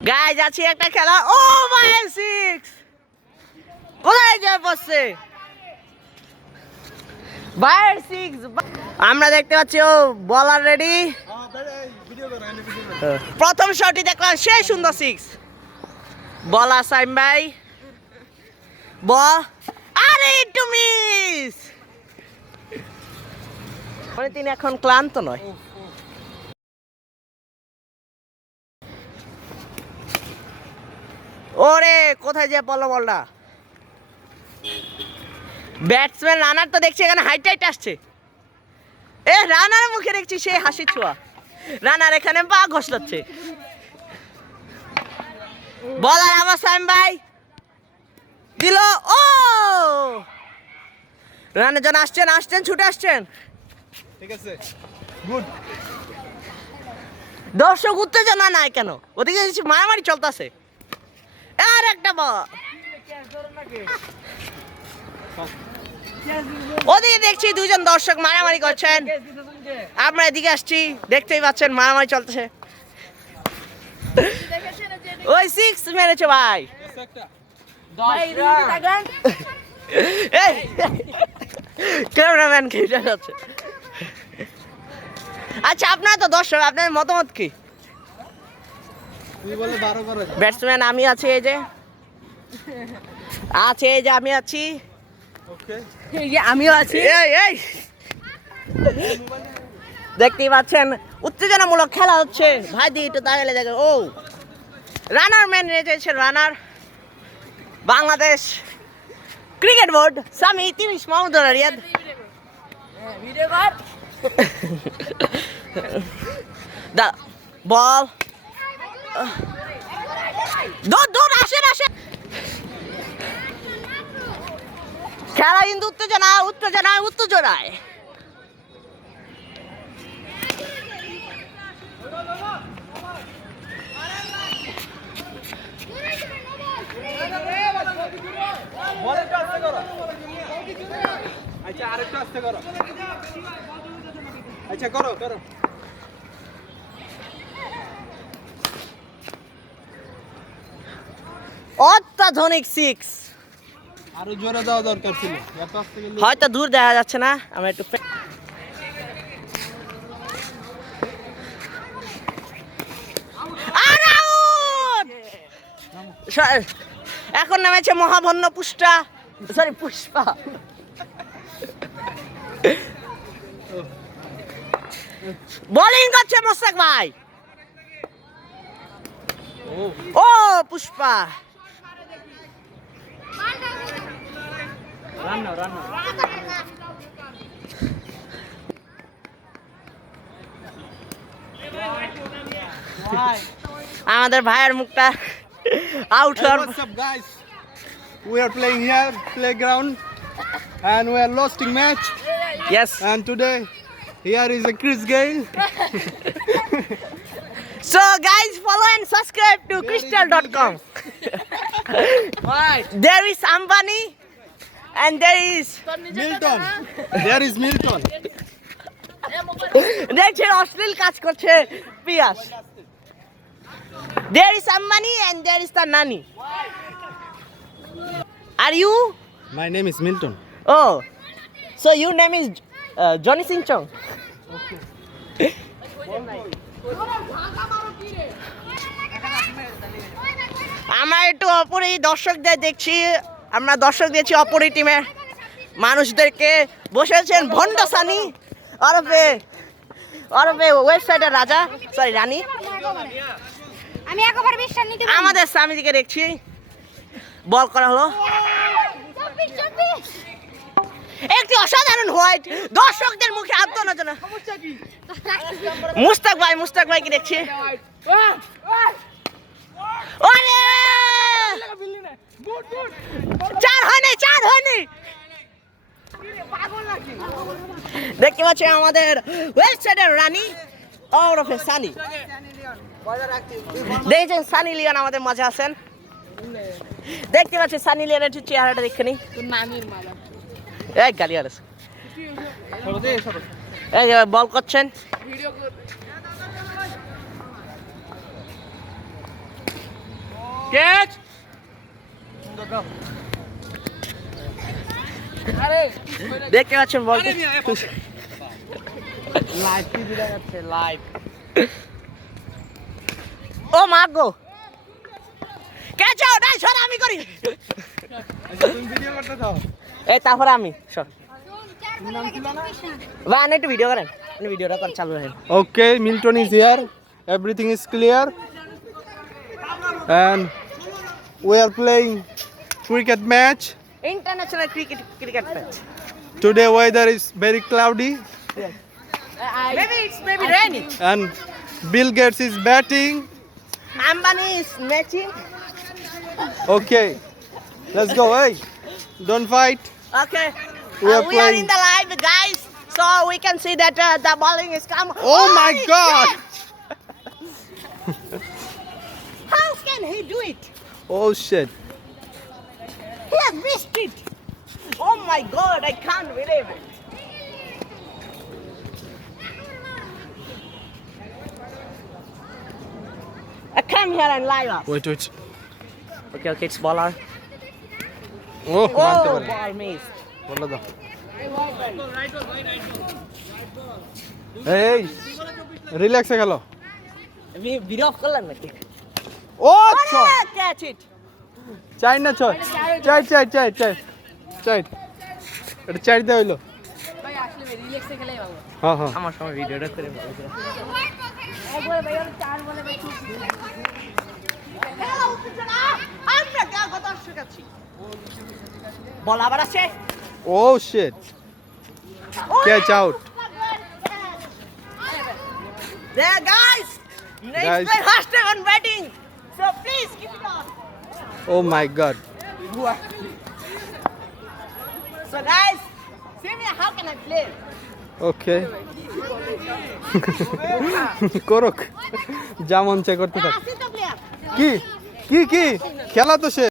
Guys আছে একটা খেলা। ও ভাই 6 কোথায় যায় পড়ছে ভাই 6। আমরা দেখতে পাচ্ছি ও বলার রেডি। প্রথম শটই দেখলাম সেই সুন্দর 6 বলা সাইম ভাই বল আরে একটু মিস। মানে তিনি এখন ক্লান্ত নয়। ওরে কোথায় যে বললো বলটা ব্যাটসম্যান রানার তো দেখছি এখানে হাইট আসছে। এ রানার মুখে দেখছি সেই হাসি ছোঁয়া। রানার এখানে পা ঘষলাচ্ছে। বলার আবার সাইম ভাই দিল। ও রানের জন্য আসছেন ছুটে আসছেন। ঠিক আছে গুড। দর্শক উত্তেজনা নাই কেন? ওদিকে মারামারি চলতেছে। আর একটা বল ওদিকে দেখছি দুইজন দর্শক মারামারি করছেন। আমরা এদিকে আসছি দেখতেই পাচ্ছেন মারামারি চলতেছে। ওই 6 মেরেছে ভাই। ক্যামেরাম্যান খেয়ে যাচ্ছে। আচ্ছা আপনার তো দর্শক, আপনার মতামত কি? ব্যাটসম্যান আমি আছি, এই যে আমি আছি, আমিও আছি। দেখতেই পাচ্ছেন উত্তেজনামূলক খেলা হচ্ছে। ভাই দি একটু তাহলে দেখো। ও রানার ম্যান রেজেছে। রানার বাংলাদেশ ক্রিকেট বোর্ড সামি 30 মাহমুদুর রিয়াদ। বল দৌড় আসেন। খেলা কিন্তু উত্তেজনায়। আচ্ছা আরেকটু আস্তে করো। আচ্ছা করো। অত্যাধুনিক 6 আরো জোরে দেওয়া দরকার ছিল। হয়তো দূর দেখা যাচ্ছে না। আমরা একটু এখন নেমেছে মহাবন্য পুষ্পা। বোলিং করছে মোস্তাক ভাই। ও পুষ্পা আমাদের ভাইয়ের মুখটা আউট হওয়ার। What's up guys? We are playing here playground and we are losing match. Yes. And today here is a Chris Gale. So guys, follow and subscribe to crystal.com. There is Ambani and there is Milton. There is Milton. দেখছেন অশ্লীল কাজ করছে পিয়াস। There is Ambani and there is the Nani. Are you? My name is Milton. Oh, so your name is Johnny Singh Chong. Okay. আমরা একটু অপরই দর্শকদের দেখছি। আমরা দর্শক দিয়েছি অপরই টিমের মানুষদেরকে। বসেছেন ভন্ড সানি ওরফে ওয়েবসাইটের রাজা, সরি রানী। আমি একবার বিশ্বাস নিতে আমাদের স্বামীজিকে দেখছি। বল করা হলো একটি অসাধারণ হোয়াইট। দর্শকদের মুখে আত্মনাচনা। মুস্তাক ভাইকে দেখছি। চার হয়নি। দেখতে পাচ্ছি আমাদের ওয়েবসাইটের রানী ওরফে সানি। দেখছেন সানি লিওন আমাদের মাঝে আছেন। দেখতে পাচ্ছি সানি লিওনের চেহারাটা দেখেনি। এই গালি আর বল করছেন। ক্যাচ দেখতে পাচ্ছেন বল লাইভ টিভি দেখাচ্ছে লাইভ ও মা গো ক্যাচ আউট এই সর আমি করি তুমি ভিডিও করতে দাও এই তারপরে আমি সর ভাই আপনি একটু ভিডিও করেন আপনি ভিডিওটা কর চালু রাখেন Okay, Milton is here. Everything is clear. And we are playing cricket match. International cricket match Today weather is very cloudy maybe rainy and Bill Gates is batting. Ambani is matching Okay, let's go. Hey, don't fight. okay We are we are playing. in the live guys so we can see that the bowling is come Oh my God! how can he do it Oh shit. he has missed it oh my god I can't believe it come here and live up Wait. okay it's bowler Oh, মারতে oh পারে। ball missed বলে দাও। এই রিল্যাক্সে খেলো video off করলেন নাকি ও আচ্ছা catch it চাই না চাই এটা চাই দে হইলো হ্যাঁ আমার সময় ভিডিওটা করে ভালো করে আমরা কত শিখাচ্ছি বল আবার আছে ও sheet Catch out. There guys next Guys. play hashtag on batting so please keep it on Oh my god. so guys see me how can I play Okay. করুক যা মন চাই করতে থাক আসি তো player কি খেলা তো সে